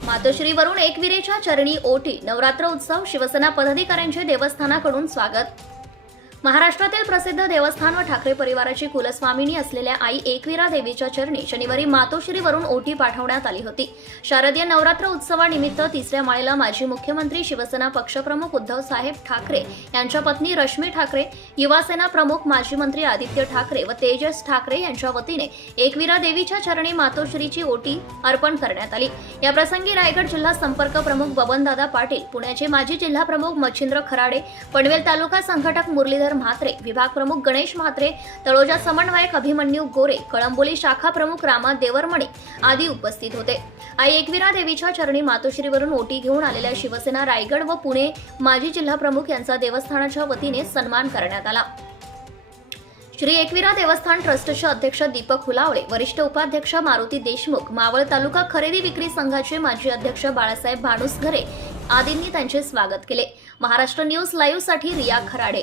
मातोश्रीवरून एकविरेच्या चरणी ओटी नवरात्र उत्सव शिवसेना पदाधिकाऱ्यांचे देवस्थानाकडून स्वागत. महाराष्ट्रातील प्रसिद्ध देवस्थान व ठाकरे परिवाराची कुलस्वामिनी असलेल्या आई एकविरा देवीच्या चरणी शनिवारी मातोश्रीवरून ओटी पाठवण्यात आली होती. शारदीय नवरात्र उत्सवानिमित्त तिसऱ्या माळेला माजी मुख्यमंत्री शिवसेना पक्षप्रमुख उद्धव साहेब ठाकरे यांच्या पत्नी रश्मी ठाकरे युवासेना प्रमुख माजी मंत्री आदित्य ठाकरे व तेजस ठाकरे यांच्या वतीने एकविरा देवीच्या चरणी मातोश्रीची ओटी अर्पण करण्यात आली. याप्रसंगी रायगड जिल्हा संपर्क प्रमुख बबनदादा पाटील पुण्याचे माजी जिल्हा प्रमुख मच्छिंद्र खराडे पनवेल तालुका संघटक मुरलीधर म्हात्रे विभाग प्रमुख गणेश म्हात्रे तळोजा समन्वयक अभिमन्यू गोरे कळंबोली शाखा प्रमुख रामा देवरमणे आदी उपस्थित होते. आई एकविरा देवीच्या चरणी मातोश्रीवरून ओटी घेऊन आलेल्या शिवसेना रायगड व पुणे माजी जिल्हा प्रमुख यांचा देवस्थानाच्या वतीने सन्मान करण्यात आला. श्री एकविरा देवस्थान ट्रस्टचे अध्यक्ष दीपक हुलावळे वरिष्ठ उपाध्यक्ष मारुती देशमुख मावळ तालुका खरेदी विक्री संघाचे माजी अध्यक्ष बाळासाहेब भानुसघरे आदींनी त्यांचे स्वागत केले. Maharashtra news लाईव्हसाठी Riya Kharade.